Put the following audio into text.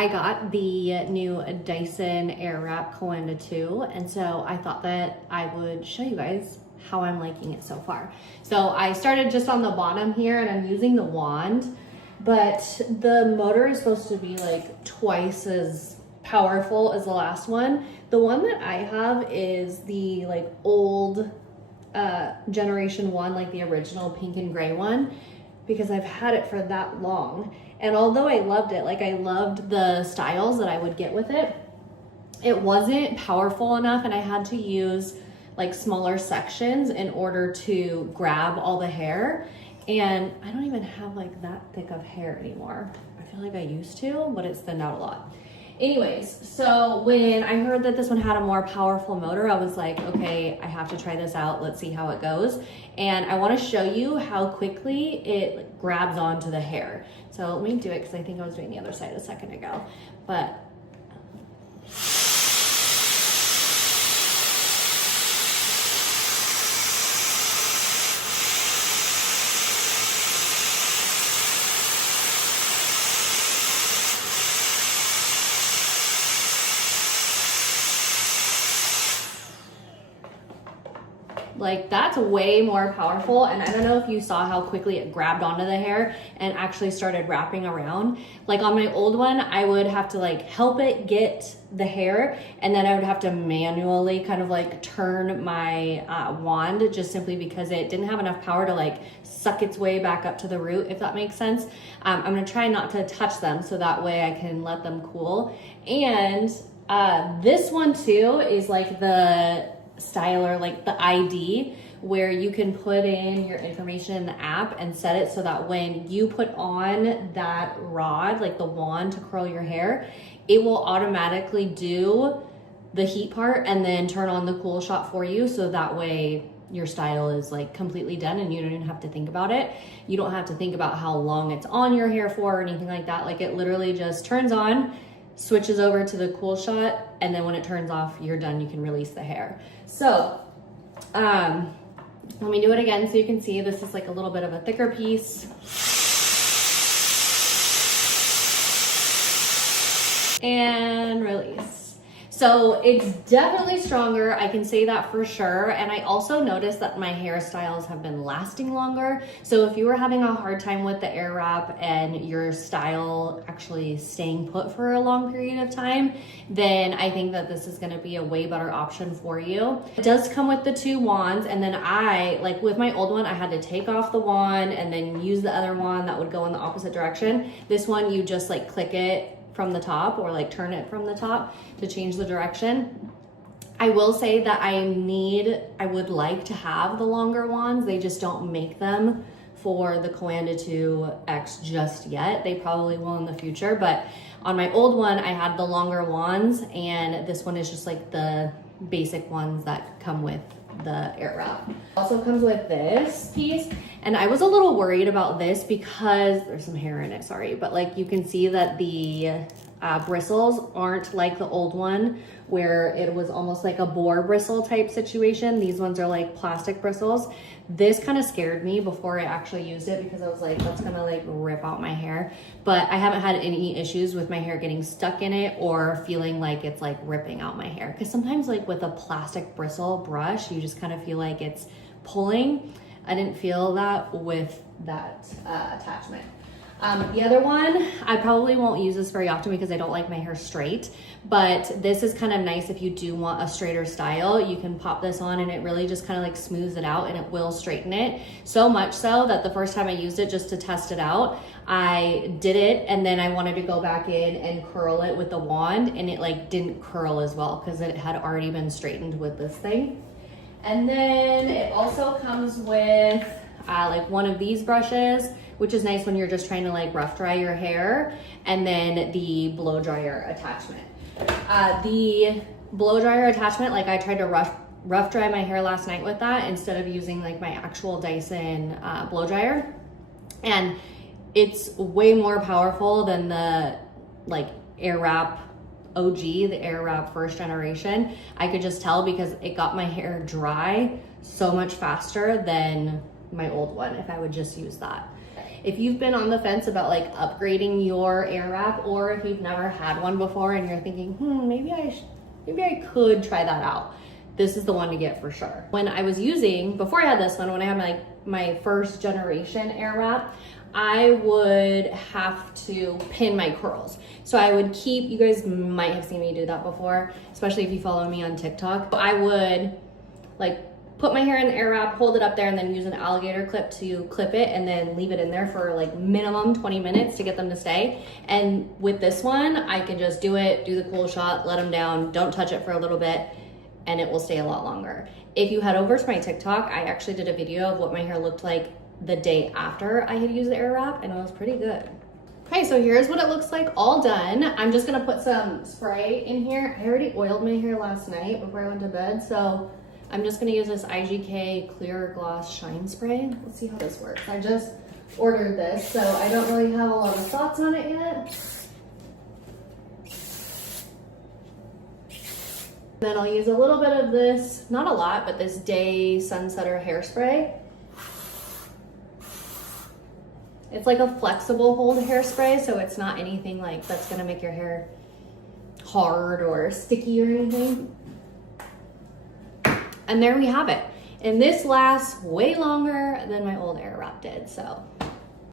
I got the new Dyson Airwrap Coanda 2, and so I thought that I would show you guys how I'm liking it so far. So I started just on the bottom here, and I'm using the wand, but the motor is supposed to be like twice as powerful as the last one. The one that I have is the like old generation one, like the original pink and gray one, because I've had it for that long. And although I loved it, like I loved the styles that I would get with it, it wasn't powerful enough, and I had to use like smaller sections in order to grab all the hair. And I don't even have like that thick of hair anymore. I feel like I used to, but it's thinned out a lot. Anyways, so when I heard that this one had a more powerful motor, I was like, okay, I have to try this out. Let's see how it goes. And I want to show you how quickly it grabs onto the hair. So let me do it, because I think I was doing the other side a second ago. But like that's way more powerful. And I don't know if you saw how quickly it grabbed onto the hair and actually started wrapping around. Like on my old one, I would have to like help it get the hair, and then I would have to manually kind of like turn my wand, just simply because it didn't have enough power to like suck its way back up to the root, if that makes sense. I'm gonna try not to touch them so that way I can let them cool. And this one too is like the styler, like the ID, where you can put in your information in the app and set it so that when you put on that rod, like the wand to curl your hair, it will automatically do the heat part and then turn on the cool shot for you, so that way your style is like completely done and you don't even have to think about it. You don't have to think about how long it's on your hair for or anything like that. Like it literally just turns on, switches over to the cool shot, and then when it turns off, you're done. You can release the hair. So let me do it again so you can see. This is like a little bit of a thicker piece. And release. So it's definitely stronger, I can say that for sure. And I also noticed that my hairstyles have been lasting longer. So if you were having a hard time with the Airwrap and your style actually staying put for a long period of time, then I think that this is gonna be a way better option for you. It does come with the two wands, and then like with my old one, I had to take off the wand and then use the other wand that would go in the opposite direction. This one, you just like click it from the top, or like turn it from the top to change the direction. I will say that I would like to have the longer wands. They just don't make them for the Coanda 2X just yet. They probably will in the future, but on my old one, I had the longer wands, and this one is just like the basic ones that come with the Airwrap. Also comes with this piece, and I was a little worried about this because there's some hair in it, sorry, but like you can see that the bristles aren't like the old one where it was almost like a boar bristle type situation. These ones are like plastic bristles. This kind of scared me before I actually used it, because I was like, that's gonna like rip out my hair. But I haven't had any issues with my hair getting stuck in it or feeling like it's like ripping out my hair. Because sometimes like with a plastic bristle brush, you just kind of feel like it's pulling. I didn't feel that with that attachment. The other one, I probably won't use this very often because I don't like my hair straight, but this is kind of nice if you do want a straighter style. You can pop this on and it really just kind of like smooths it out, and it will straighten it. So much so that the first time I used it just to test it out, I did it and then I wanted to go back in and curl it with the wand, and it like didn't curl as well because it had already been straightened with this thing. And then it also comes with like one of these brushes, which is nice when you're just trying to like rough dry your hair, and then the blow dryer attachment. The blow dryer attachment, like I tried to rough dry my hair last night with that instead of using like my actual Dyson blow dryer, and it's way more powerful than the like Airwrap OG, the Airwrap first generation. I could just tell because it got my hair dry so much faster than my old one if I would just use that. if you've been on the fence about like upgrading your Airwrap, or if you've never had one before and you're thinking, maybe I could try that out, this is the one to get for sure. When I was using, before I had this one, when I had my first generation Airwrap, I would have to pin my curls. So I would keep, you guys might have seen me do that before, especially if you follow me on TikTok. I would like put my hair in the Airwrap, hold it up there, and then use an alligator clip to clip it, and then leave it in there for like minimum 20 minutes to get them to stay. And with this one, I can just do the cool shot, let them down, don't touch it for a little bit, and it will stay a lot longer. If you head over to my TikTok, I actually did a video of what my hair looked like the day after I had used the Airwrap, and it was pretty good. Okay, so here's what it looks like all done. I'm just gonna put some spray in here. I already oiled my hair last night before I went to bed, so I'm just gonna use this IGK Clear Gloss Shine Spray. Let's see how this works. I just ordered this, so I don't really have a lot of thoughts on it yet. Then I'll use a little bit of this, not a lot, but this Day Sunsetter Hairspray. It's like a flexible hold hairspray, so it's not anything like that's gonna make your hair hard or sticky or anything. And there we have it. And this lasts way longer than my old Airwrap did, so